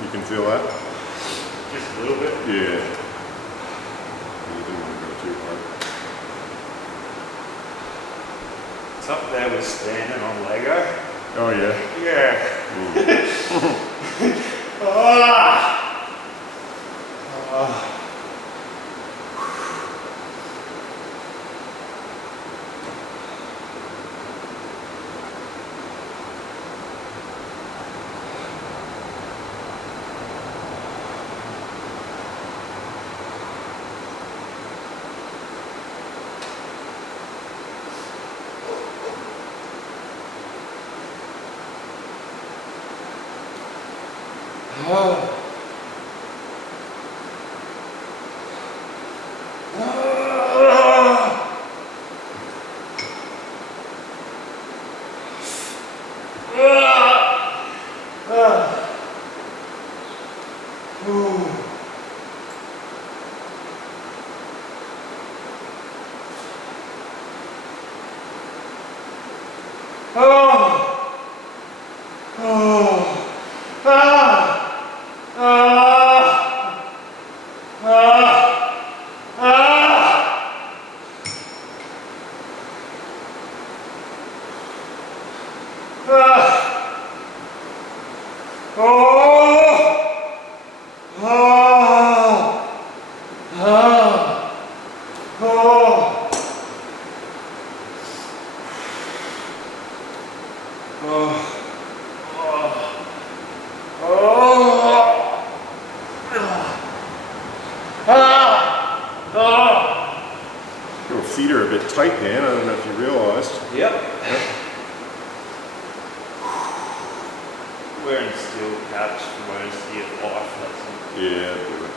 You can feel that? Just a little bit? Yeah. You didn't want to go too hard. It's up there with standing on Lego. Oh yeah? Yeah. Your feet are a bit tight, man. I don't know if you realized. Yep. Wearing steel caps for mostly of life lesson. Yeah, do it.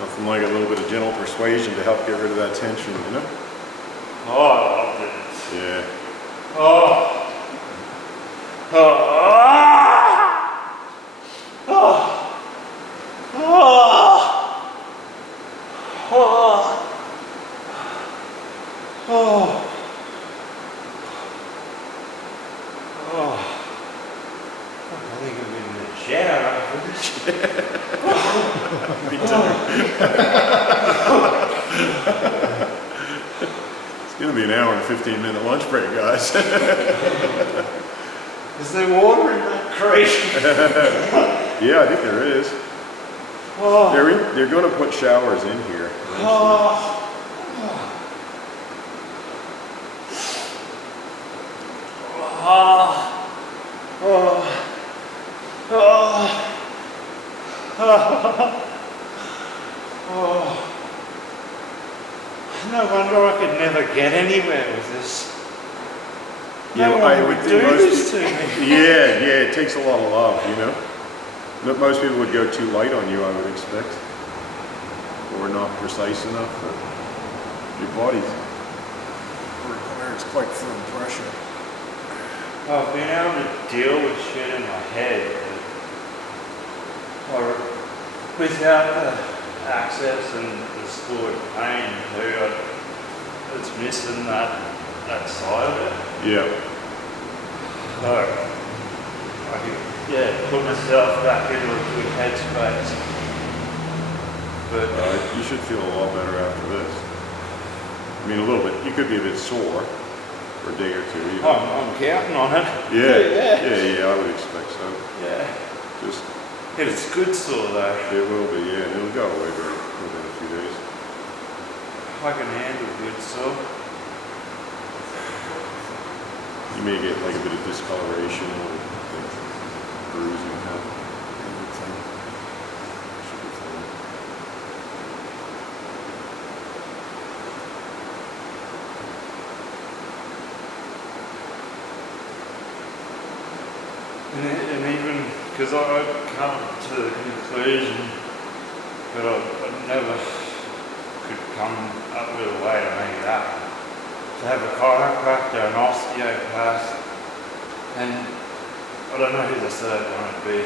Nothing like a little bit of gentle persuasion to help get rid of that tension, you know? Oh, I loved it. Yeah. I think I've been shower after this. Me too. It's gonna be an hour and 15-minute lunch break, guys. Is there water in that creek? Yeah, I think there is. Oh. They're gonna put showers in here. Oh. Oh. Oh. Oh. Oh. No wonder I could never get anywhere with this. No one would do this to me. Yeah, it takes a lot of love, you know. Most people would go too light on you, I would expect, or not precise enough. But your body requires quite firm pressure. I've been able to deal with shit in my head, or without the access and the stored pain too. It's missing that side of it. Yeah. So I could, put myself back into a good headspace. But You should feel a lot better after this. I mean, a little bit. You could be a bit sore for a day or two. You know? I'm counting on it. Yeah, I would expect so. Yeah. Just. It's good sore though. It will be, yeah, and it'll go away within a few days. I can handle good sore. You may get like a bit of discoloration or like bruising kind of thing. Should be fine. And even because I've come to the conclusion that I never could come up with a way to make it happen. To have a chiropractor, an osteopath, and I don't know who the third one would be,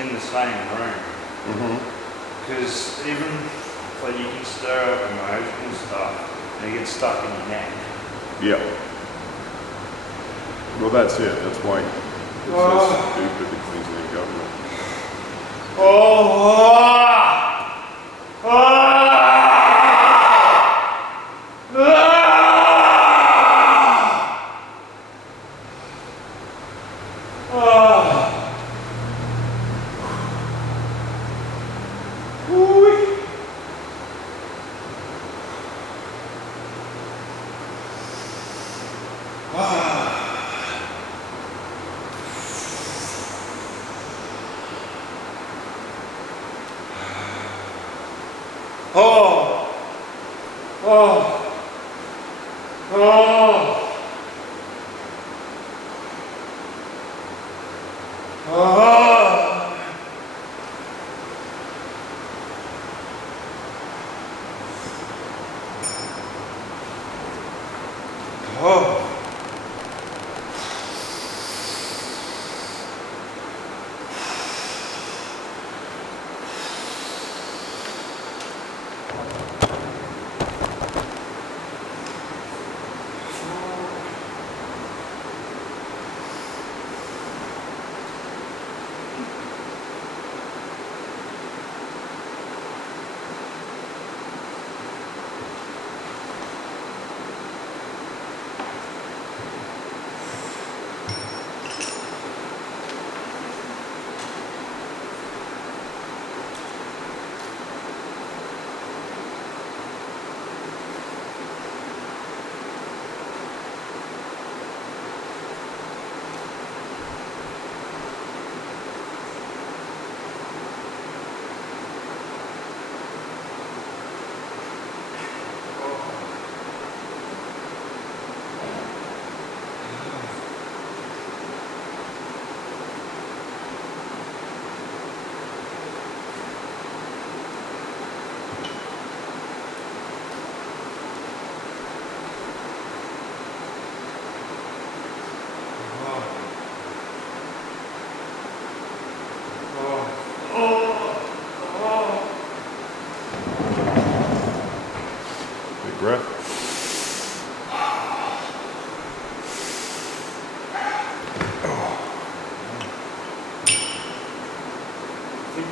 in the same room. Because even like you can stir up emotional stuff and it gets stuck in your neck. Yeah. Well, that's it. That's why it's so stupid, the Queensland government.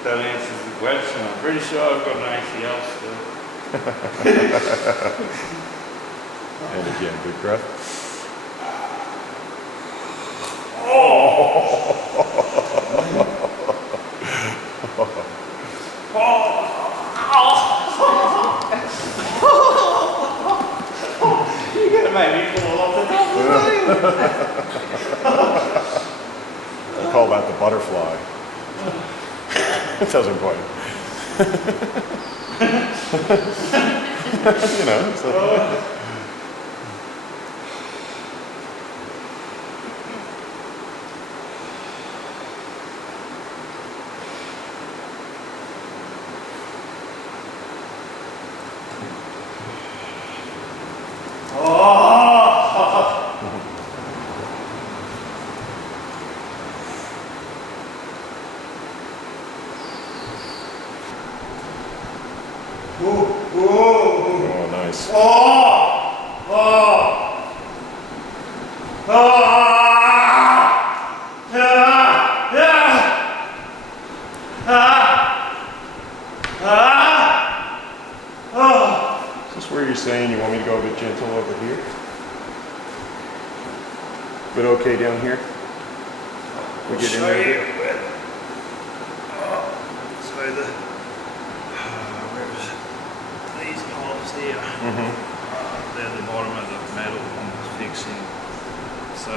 that answers the question. I'm pretty sure I've got an ACL still. And again, big breath. You're gonna make me fall off the top of the thing. I call that the butterfly. It doesn't quite. You know, it's like, oh, nice. Is this where you're saying you want me to go a bit gentle over here? But okay down here? We get in there? So these knobs here, they're the bottom of the metal I'm fixing. So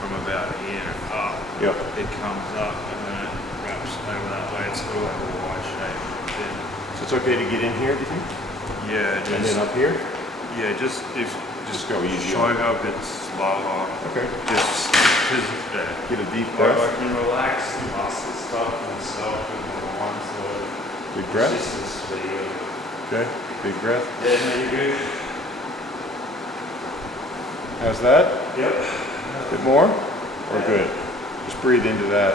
from about here up, Yep. it comes up and then it wraps over that way. It's sort of like a Y shape. So it's okay to get in here, do you think? Yeah, And then up here? yeah, just go easy show on it. how a bit slower. Okay. Just because Get a deep I breath. can relax the muscle stuff myself with my one sort of Big breath. resistance for you. Okay. Big breath. Yeah, no, you're good. How's that? Yep. A bit more? Or good? Just breathe into that.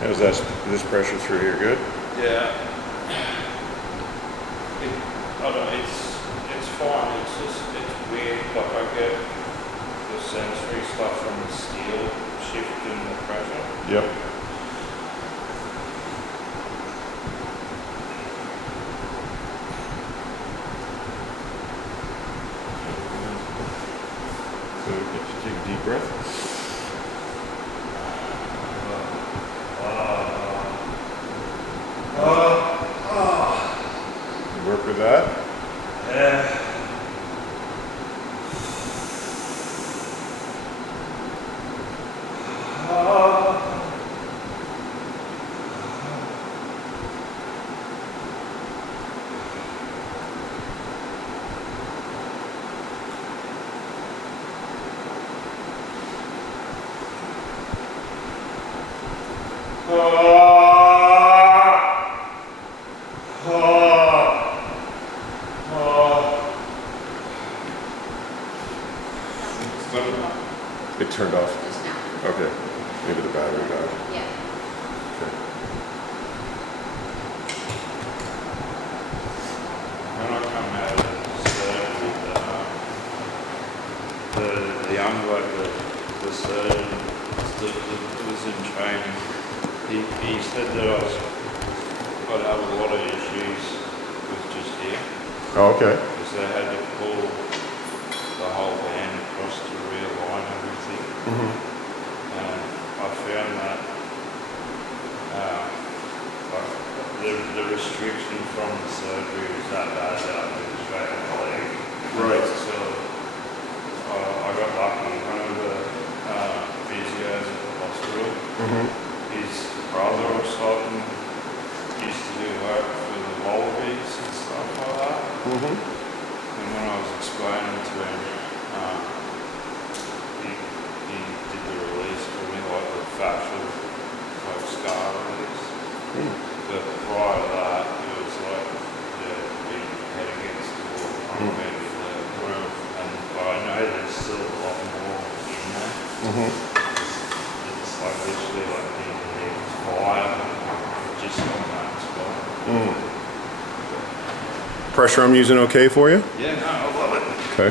How's that, this pressure through here? Good? Yeah. I don't know, it's fine. It's weird. Like I get the sensory stuff from the steel shifting the pressure. Yep. So take a deep breath. Work with that. Yeah. It turned off. Just now. Okay. Maybe the battery died. Yeah. Okay. When I come out of the young bloke, the surgeon, that was in training, he said that I'd have a lot of issues with just here, Oh, okay. because they had to pull the whole band across to realign everything. And I found that the restriction from the surgery was that bad that I couldn't straighten my leg. Right. So I got lucky. One of the physios at the hospital And when I was explaining to him, he did the release for me, like the fascia, like scar release. But prior to that, it was like, being head against the wall, trying to bend the groove. And I know there's still a lot more in there. It's like literally like being fire just on that spot. Pressure I'm using okay for you? Yeah, no, I love it. Okay.